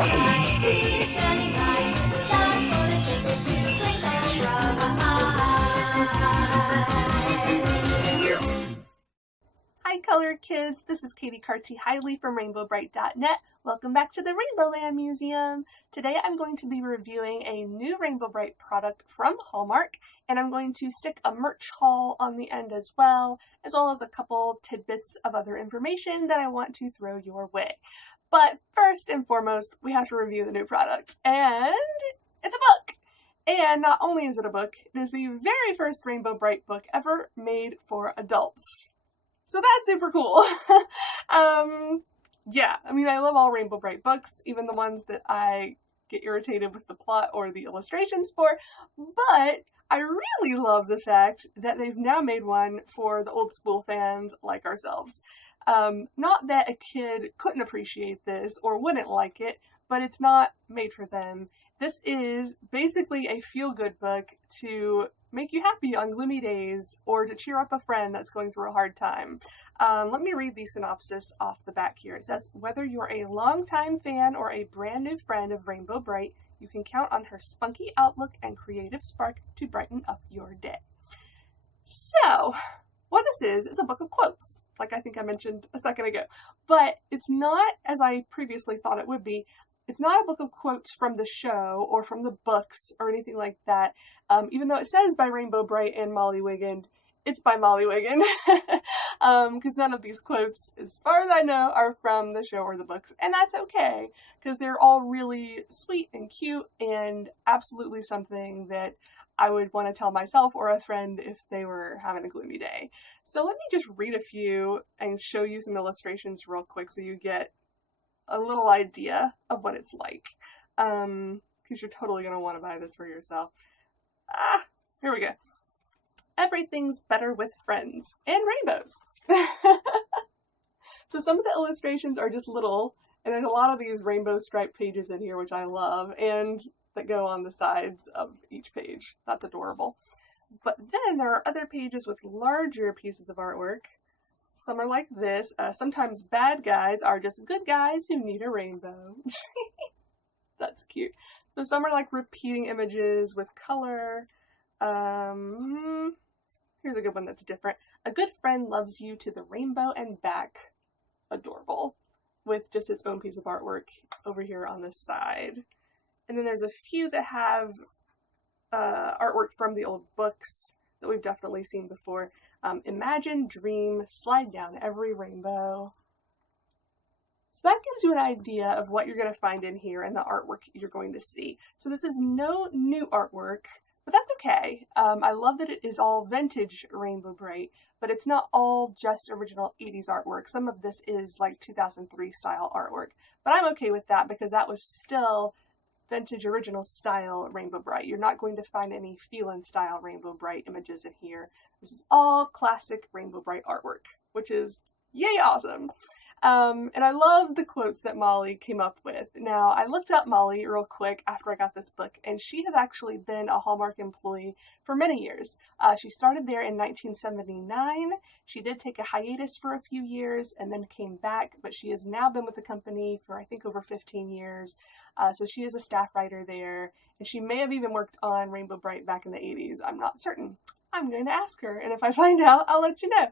I see it shining bright. It's time for the children to twinkle bright. Hi Color Kids, this is Katie Carty-Hiley from RainbowBrite.net. Welcome back to the Rainbow Land Museum. Today I'm going to be reviewing a new Rainbow Brite product from Hallmark, and I'm going to stick a merch haul on the end as well as a couple tidbits of other information that I want to throw your way. But first and foremost, we have to review the new product, and it's a book! And not only is it a book, it is the very first Rainbow Brite book ever made for adults. So that's super cool. Yeah, I mean, I love all Rainbow Brite books, even the ones that I get irritated with the plot or the illustrations for, but I really love the fact that they've now made one for the old school fans like ourselves. Not that a kid couldn't appreciate this or wouldn't like it, but it's not made for them. This is basically a feel-good book to make you happy on gloomy days or to cheer up a friend that's going through a hard time. Let me read the synopsis off the back here. It says, whether you're a longtime fan or a brand new friend of Rainbow Brite, you can count on her spunky outlook and creative spark to brighten up your day. So, what this is a book of quotes, like I think I mentioned a second ago. But it's not, as I previously thought it would be, it's not a book of quotes from the show or from the books or anything like that. Even though it says by Rainbow Brite and Molly Wigand, it's by Molly Wigand. Because none of these quotes, as far as I know, are from the show or the books. And that's okay, because they're all really sweet and cute and absolutely something that I would want to tell myself or a friend if they were having a gloomy day. So let me just read a few and show you some illustrations real quick so you get a little idea of what it's like, because you're totally going to want to buy this for yourself. Here we go. Everything's better with friends and rainbows. So some of the illustrations are just little, and there's a lot of these rainbow striped pages in here, which I love, and that go on the sides of each page. That's adorable. But then there are other pages with larger pieces of artwork. Some are like this. Sometimes bad guys are just good guys who need a rainbow. That's cute. So some are like repeating images with color. Here's a good one that's different. A good friend loves you to the rainbow and back. Adorable. With just its own piece of artwork over here on the side. And then there's a few that have artwork from the old books that we've definitely seen before. Imagine, dream, slide down every rainbow. So that gives you an idea of what you're going to find in here and the artwork you're going to see. So this is no new artwork, but that's okay. I love that it is all vintage Rainbow Brite, but it's not all just original 80s artwork. Some of this is like 2003 style artwork, but I'm okay with that because that was still vintage original style Rainbow Brite. You're not going to find any feel-in style Rainbow Brite images in here. This is all classic Rainbow Brite artwork, which is yay awesome. And I love the quotes that Molly came up with. Now, I looked up Molly real quick after I got this book, and she has actually been a Hallmark employee for many years. She started there in 1979. She did take a hiatus for a few years and then came back, but she has now been with the company for I think over 15 years. So she is a staff writer there, and she may have even worked on Rainbow Brite back in the 80s. I'm not certain. I'm going to ask her, and if I find out, I'll let you know.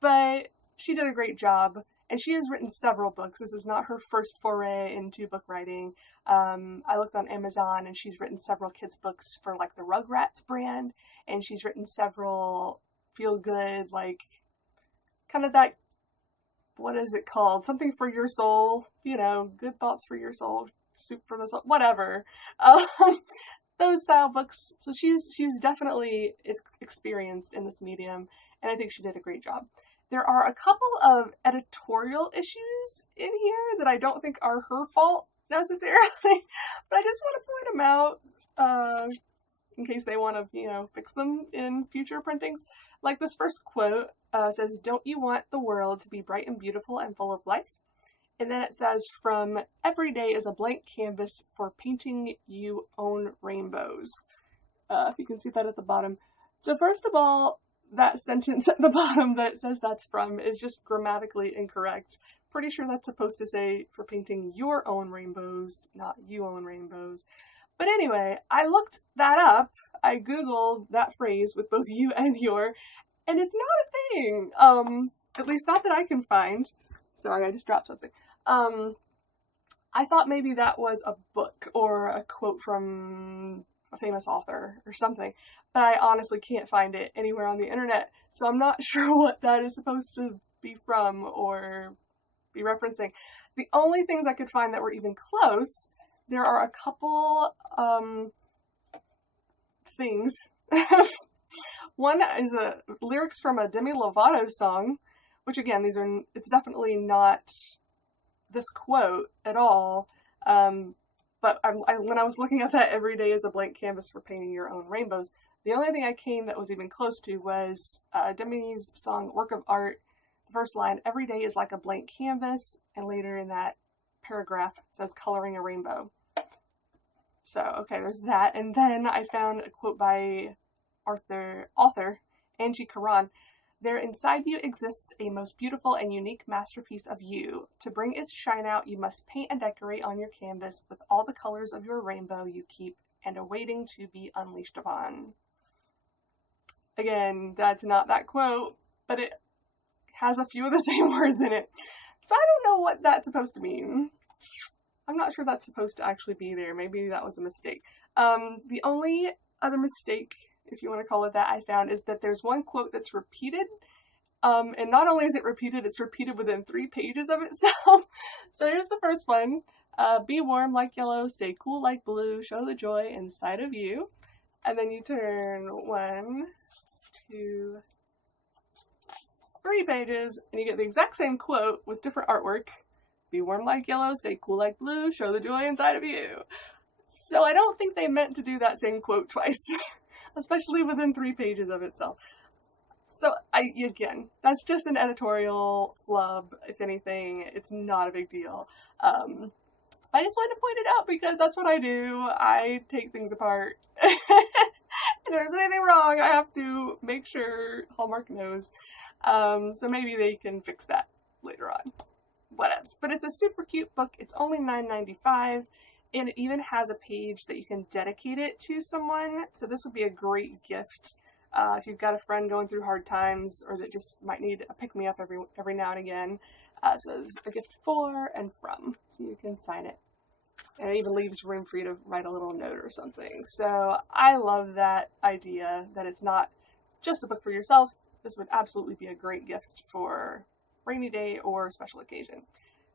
But she did a great job. And she has written several books. This is not her first foray into book writing. I looked on Amazon and she's written several kids' books for like the Rugrats brand. And she's written several feel-good, like kind of that, what is it called? Something for your soul, you know, good thoughts for your soul, soup for the soul, whatever. Those style books. So she's definitely experienced in this medium. And I think she did a great job. There are a couple of editorial issues in here that I don't think are her fault necessarily, but I just want to point them out in case they want to, you know, fix them in future printings. Like this first quote says, "Don't you want the world to be bright and beautiful and full of life?" And then it says, "From every day is a blank canvas for painting you own rainbows." If you can see that at the bottom. So first of all, that sentence at the bottom that it says that's from is just grammatically incorrect. Pretty sure that's supposed to say for painting your own rainbows, not you own rainbows. But anyway, I looked that up. I Googled that phrase with both you and your, and it's not a thing. At least not that I can find. Sorry, I just dropped something. I thought maybe that was a book or a quote from a famous author or something, but I honestly can't find it anywhere on the internet, so I'm not sure what that is supposed to be from or be referencing. The only things I could find that were even close, there are a couple things. One is lyrics from a Demi Lovato song, which again, it's definitely not this quote at all. But when I was looking at that, every day is a blank canvas for painting your own rainbows, the only thing I came that was even close to was Demi's song Work of Art. The first line, every day is like a blank canvas, and later in that paragraph it says coloring a rainbow. So, okay, there's that. And then I found a quote by author Angie Karan. There inside you exists a most beautiful and unique masterpiece of you. To bring its shine out, you must paint and decorate on your canvas with all the colors of your rainbow you keep and awaiting to be unleashed upon. Again, that's not that quote, but it has a few of the same words in it. So I don't know what that's supposed to mean. I'm not sure that's supposed to actually be there. Maybe that was a mistake. The only other mistake, if you want to call it that, I found is that there's one quote that's repeated. And not only is it repeated, it's repeated within 3 pages of itself. So here's the first one. Be warm like yellow, stay cool like blue, show the joy inside of you. And then you turn 1, 2, 3 pages, and you get the exact same quote with different artwork. Be warm like yellow, stay cool like blue, show the joy inside of you. So I don't think they meant to do that same quote twice, especially within 3 pages of itself. So again, that's just an editorial flub. If anything, it's not a big deal. I just wanted to point it out because that's what I do. I take things apart. If there's anything wrong, I have to make sure Hallmark knows. So maybe they can fix that later on. Whatevs. But it's a super cute book. It's only $9.95, and it even has a page that you can dedicate it to someone. So this would be a great gift if you've got a friend going through hard times or that just might need a pick-me-up every now and again. It says a gift for and from, so you can sign it. And it even leaves room for you to write a little note or something. So I love that idea that it's not just a book for yourself. This would absolutely be a great gift for rainy day or special occasion.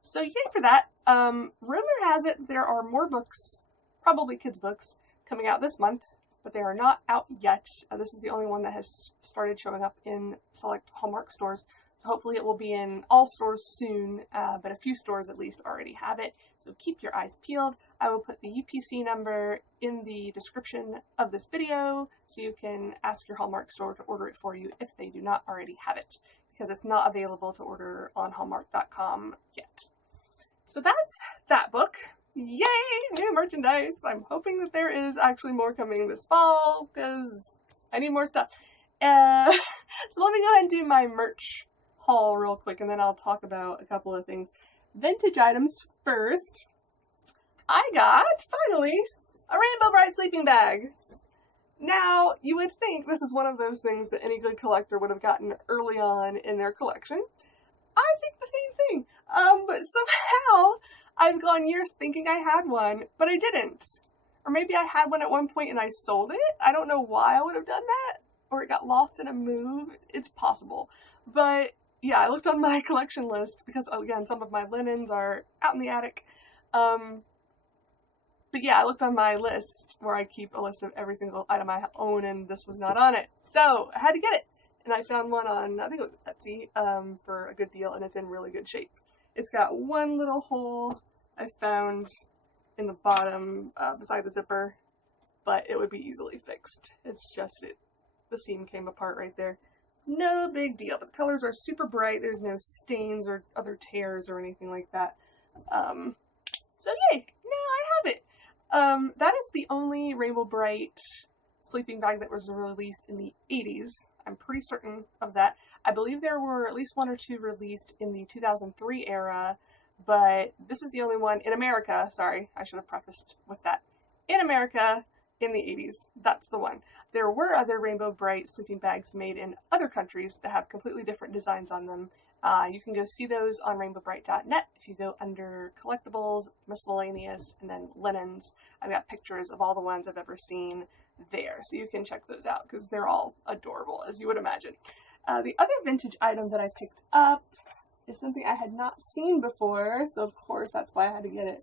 So yay for that. Rumor has it there are more books, probably kids books, coming out this month, but they are not out yet. This is the only one that has started showing up in select Hallmark stores. So hopefully it will be in all stores soon, but a few stores at least already have it. So keep your eyes peeled. I will put the UPC number in the description of this video so you can ask your Hallmark store to order it for you if they do not already have it, because it's not available to order on Hallmark.com yet. So that's that book. Yay! New merchandise! I'm hoping that there is actually more coming this fall, because I need more stuff. So let me go ahead and do my merch haul real quick, and then I'll talk about a couple of things. Vintage items first. I got, finally, a Rainbow Brite sleeping bag. Now, you would think this is one of those things that any good collector would have gotten early on in their collection. I think the same thing. But somehow, I've gone years thinking I had one, but I didn't. Or maybe I had one at one point and I sold it. I don't know why I would have done that. Or it got lost in a move. It's possible. But yeah, I looked on my collection list because, again, some of my linens are out in the attic. But yeah, I looked on my list where I keep a list of every single item I own, and this was not on it. So I had to get it. And I found one on, I think it was Etsy, for a good deal, and it's in really good shape. It's got one little hole I found in the bottom beside the zipper, but it would be easily fixed. It's just the seam came apart right there. No big deal, but the colors are super bright. There's no stains or other tears or anything like that. So yay, now I have it. That is the only Rainbow Brite sleeping bag that was released in the 80s. I'm pretty certain of that. I believe there were at least 1 or 2 released in the 2003 era, but this is the only one in America. Sorry, I should have prefaced with that. In America, in the 80s, that's the one. There were other Rainbow Brite sleeping bags made in other countries that have completely different designs on them. You can go see those on rainbowbrite.net. If you go under collectibles, miscellaneous, and then linens, I've got pictures of all the ones I've ever seen there, so you can check those out because they're all adorable, as you would imagine. The other vintage item that I picked up is something I had not seen before, so of course that's why I had to get it.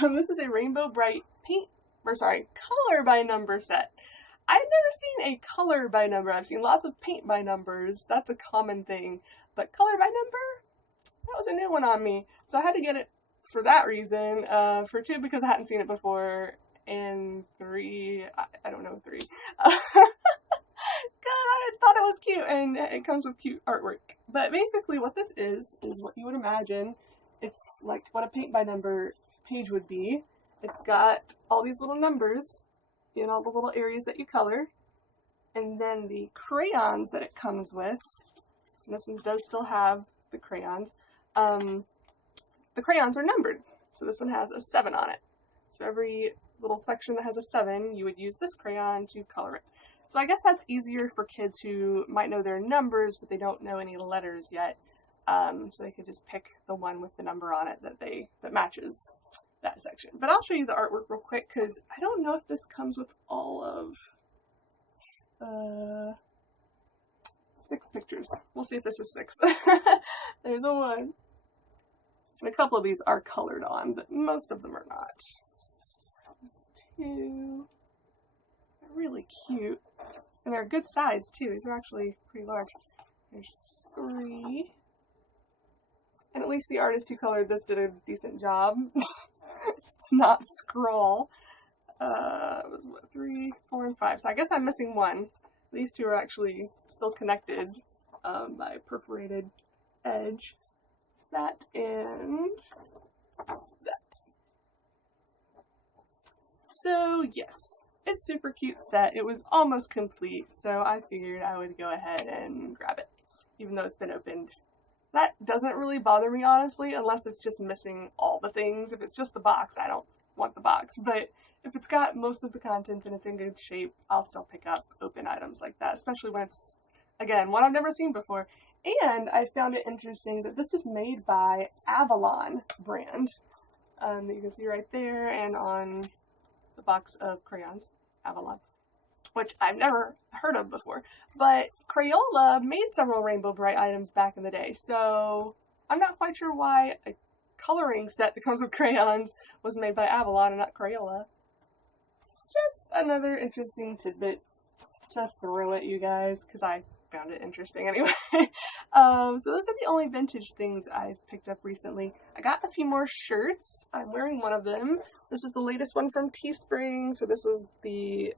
This is a Rainbow Brite color by number set. I've never seen a color by number. I've seen lots of paint by numbers. That's a common thing. But color by number? That was a new one on me. So I had to get it for that reason. For 2, because I hadn't seen it before. And 3, I don't know 3. Because I thought it was cute and it comes with cute artwork. But basically what this is what you would imagine. It's like what a paint by number page would be. It's got all these little numbers in all the little areas that you color. And then the crayons that it comes with. And this one does still have the crayons. The crayons are numbered. So this one has a 7 on it. So every little section that has a 7, you would use this crayon to color it. So I guess that's easier for kids who might know their numbers, but they don't know any letters yet. So they could just pick the one with the number on it that matches that section. But I'll show you the artwork real quick because I don't know if this comes with all of 6 pictures. We'll see if this is 6. There's a 1. And a couple of these are colored on, but most of them are not. There's 2. They're really cute. And they're a good size too. These are actually pretty large. There's 3. And at least the artist who colored this did a decent job. It's not scrawl. 3, 4, and 5. So I guess I'm missing 1. These 2 are actually still connected by a perforated edge. It's that and that. So yes, it's a super cute set. It was almost complete, so I figured I would go ahead and grab it, even though it's been opened. That doesn't really bother me, honestly, unless it's just missing all the things. If it's just the box, I don't want the box, but if it's got most of the contents and it's in good shape, I'll still pick up open items like that, especially when it's, again, one I've never seen before. And I found it interesting that this is made by Avalon brand. That you can see right there and on the box of crayons, Avalon, which I've never heard of before. But Crayola made several Rainbow Brite items back in the day, so I'm not quite sure why a coloring set that comes with crayons was made by Avalon and not Crayola. Just another interesting tidbit to throw at you guys, because I found it interesting anyway. So those are the only vintage things I've picked up recently. I got a few more shirts. I'm wearing one of them. This is the latest one from Teespring, so this is the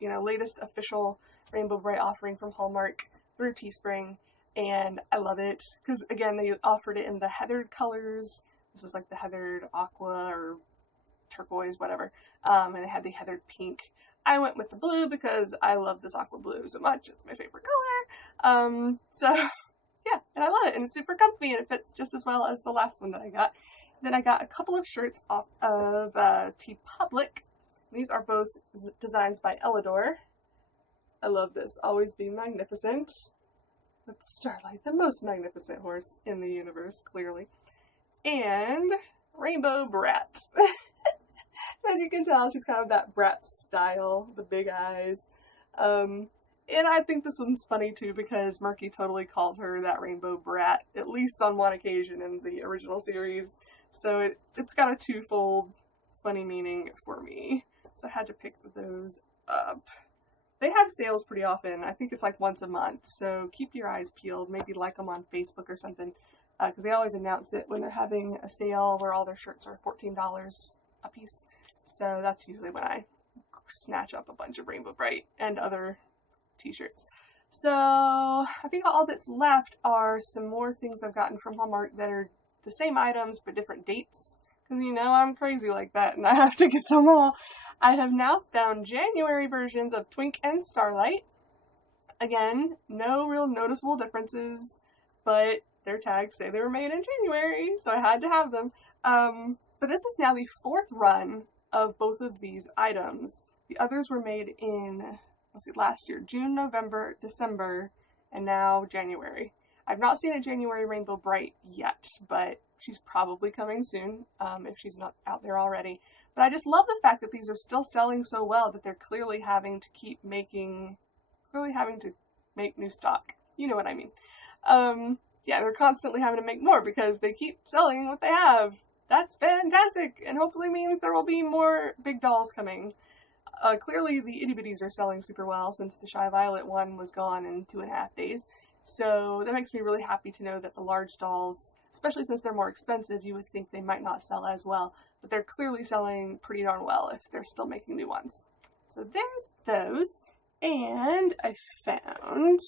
latest official Rainbow Brite offering from Hallmark through Teespring, and I love it because, again, they offered it in the heathered colors. This was like the heathered aqua or turquoise, whatever, and it had the heathered pink. I went with the blue because I love this aqua blue so much. It's my favorite color. So yeah, and I love it, and it's super comfy, and it fits just as well as the last one that I got. Then I got a couple of shirts off of TeePublic. These are both designs by Elidor. I love this. Always be magnificent. With Starlight, the most magnificent horse in the universe, clearly. And Rainbow Brat. As you can tell, she's kind of that brat style, the big eyes. And I think this one's funny too because Murky totally calls her that Rainbow Brat, at least on one occasion in the original series. So it's got a twofold funny meaning for me. So I had to pick those up. They have sales pretty often. I think it's like once a month. So keep your eyes peeled. Maybe like them on Facebook or something. Because they always announce it when they're having a sale where all their shirts are $14 a piece. So that's usually when I snatch up a bunch of Rainbow Brite and other t-shirts. So I think all that's left are some more things I've gotten from Hallmark that are the same items but different dates. Because I'm crazy like that and I have to get them all. I have now found January versions of Twink and Starlight. Again, no real noticeable differences, but their tags say they were made in January, so I had to have them. But this is now the 4th run of both of these items. The others were made in, let's see, last year, June, November, December, and now January. I've not seen a January Rainbow Brite yet, but she's probably coming soon, if she's not out there already. But I just love the fact that these are still selling so well that they're clearly having to keep making, make new stock. You know what I mean. Yeah, they're constantly having to make more because they keep selling what they have. That's fantastic, and hopefully means there will be more big dolls coming. Clearly the itty bitties are selling super well since the Shy Violet one was gone in 2.5 days. So that makes me really happy to know that the large dolls, especially since they're more expensive, you would think they might not sell as well, but they're clearly selling pretty darn well if they're still making new ones. So there's those, and I found,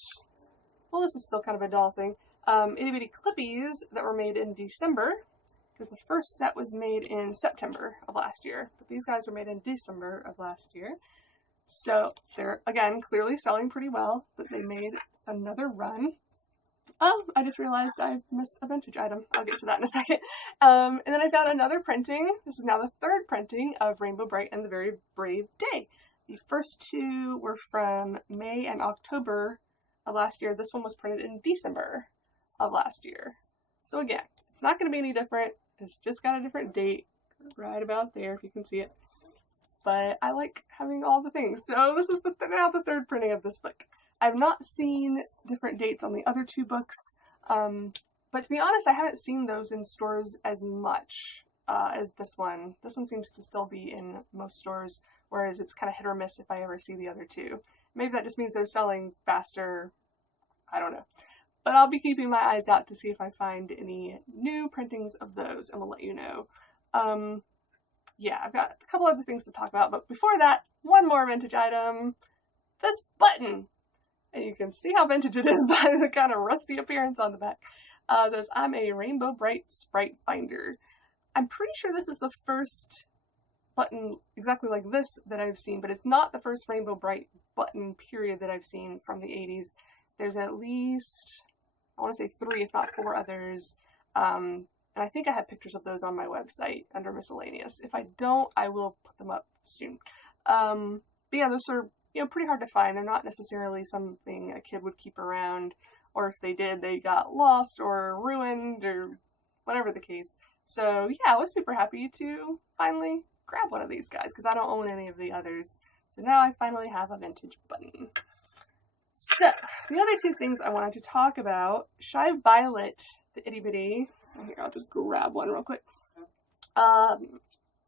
well, this is still kind of a doll thing, itty bitty Clippies that were made in December, because the first set was made in September of last year, but these guys were made in December of last year. So they're, again, clearly selling pretty well, but they made another run. Oh, I just realized I missed a vintage item. I'll get to that in a second. And then I found another printing. This is now the 3rd printing of Rainbow Brite and the Very Brave Day. The first 2 were from May and October of last year. This one was printed in December of last year. So again, it's not going to be any different. It's just got a different date right about there, if you can see it. But I like having all the things. So this is now the 3rd printing of this book. I've not seen different dates on the other 2 books, but to be honest, I haven't seen those in stores as much as this one. This one seems to still be in most stores, whereas it's kind of hit or miss if I ever see the other 2. Maybe that just means they're selling faster. I don't know. But I'll be keeping my eyes out to see if I find any new printings of those, and we'll let you know. Yeah, I've got a couple other things to talk about, but before that, one more vintage item. This button! And you can see how vintage it is by the kind of rusty appearance on the back. It says, I'm a Rainbow Brite Sprite Finder. I'm pretty sure this is the first button exactly like this that I've seen, but it's not the first Rainbow Brite button period that I've seen from the 80s. There's at least, I want to say 3, if not 4 others. And I think I have pictures of those on my website under miscellaneous. If I don't, I will put them up soon. But yeah, those are, pretty hard to find. They're not necessarily something a kid would keep around, or if they did, they got lost or ruined or whatever the case. So yeah, I was super happy to finally grab one of these guys because I don't own any of the others. So now I finally have a vintage button. So the other 2 things I wanted to talk about, Shy Violet, the itty bitty. Here, I'll just grab one real quick.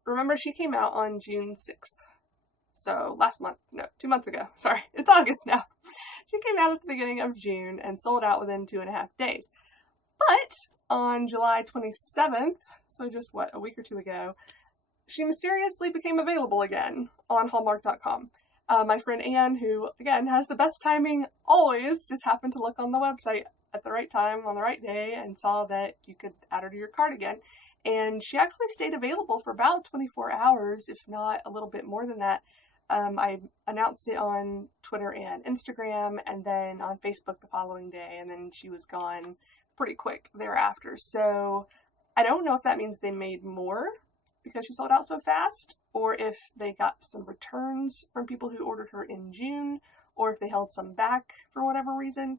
Remember, she came out on June 6th. So last month, no, 2 months ago. Sorry, it's August now. She came out at the beginning of June and sold out within 2.5 days. But on July 27th, so just a week or 2 ago, she mysteriously became available again on Hallmark.com. My friend Anne, who, again, has the best timing always, just happened to look on the website at the right time on the right day and saw that you could add her to your cart again. And she actually stayed available for about 24 hours, if not a little bit more than that. I announced it on Twitter and Instagram, and then on Facebook the following day, and then she was gone pretty quick thereafter. So I don't know if that means they made more because she sold out so fast, or if they got some returns from people who ordered her in June, or if they held some back for whatever reason.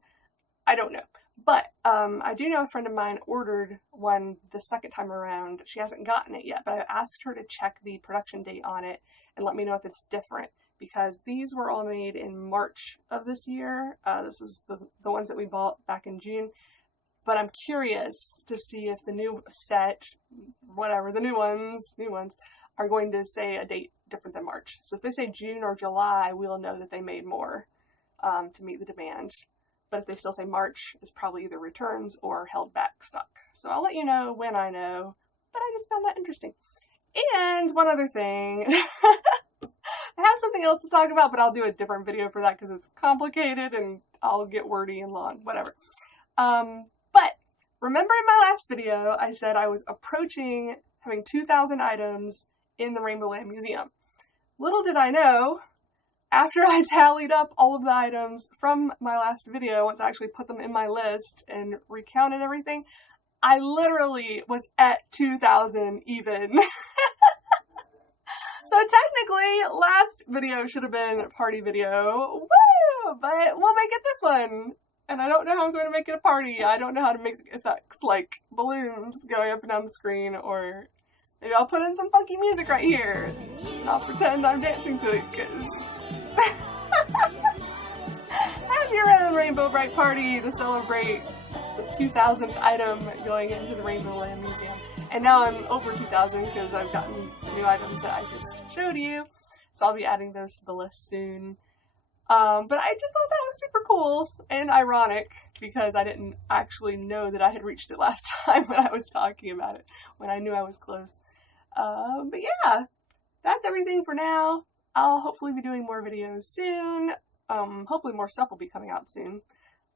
I don't know. But I do know a friend of mine ordered one the second time around. She hasn't gotten it yet, but I asked her to check the production date on it and let me know if it's different, because these were all made in March of this year. This was the ones that we bought back in June. But I'm curious to see if the new set, whatever, the new ones, are going to say a date different than March. So if they say June or July, we'll know that they made more to meet the demand. But if they still say March, it's probably either returns or held back stock. So I'll let you know when I know, but I just found that interesting. And one other thing, I have something else to talk about, but I'll do a different video for that because it's complicated and I'll get wordy and long, whatever. But remember in my last video, I said I was approaching having 2,000 items in the Rainbow Land Museum. Little did I know, after I tallied up all of the items from my last video, once I actually put them in my list and recounted everything, I literally was at 2,000 even. So technically, last video should have been a party video. Woo! But we'll make it this one. And I don't know how I'm going to make it a party. I don't know how to make effects like balloons going up and down the screen, or maybe I'll put in some funky music right here. And I'll pretend I'm dancing to it, because have your own Rainbow Brite party to celebrate the 2,000th item going into the Rainbow Land Museum. And now I'm over 2,000 because I've gotten the new items that I just showed you. So I'll be adding those to the list soon. But I just thought that was super cool and ironic because I didn't actually know that I had reached it last time when I was talking about it, when I knew I was close. But yeah, that's everything for now. I'll hopefully be doing more videos soon. Hopefully more stuff will be coming out soon.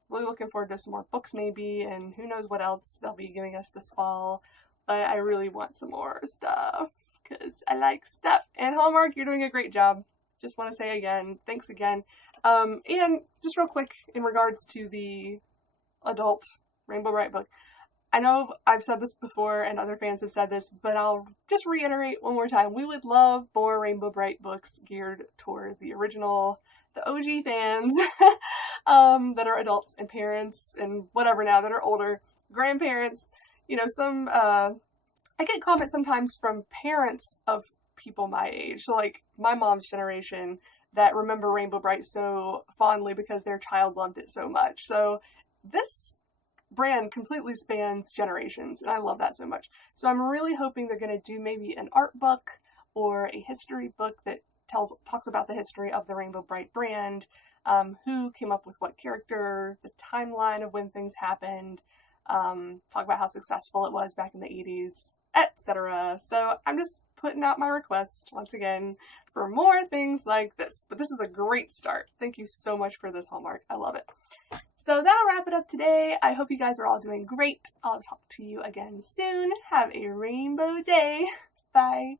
Really looking forward to some more books maybe, and who knows what else they'll be giving us this fall. But I really want some more stuff because I like stuff. And Hallmark, you're doing a great job. Just want to say again, thanks again. And just real quick in regards to the adult Rainbow Brite book, I know I've said this before and other fans have said this, but I'll just reiterate one more time. We would love more Rainbow Brite books geared toward the original, the OG fans that are adults and parents and whatever now that are older, grandparents. You know, some, I get comments sometimes from parents of people my age, so like my mom's generation, that remember Rainbow Brite so fondly because their child loved it so much. So this brand completely spans generations, and I love that so much. So I'm really hoping they're going to do maybe an art book or a history book that talks about the history of the Rainbow Brite brand, who came up with what character, the timeline of when things happened, talk about how successful it was back in the 80s, etc. So I'm just putting out my request once again for more things like this. But this is a great start. Thank you so much for this, Hallmark. I love it. So that'll wrap it up today. I hope you guys are all doing great. I'll talk to you again soon. Have a rainbow day. Bye.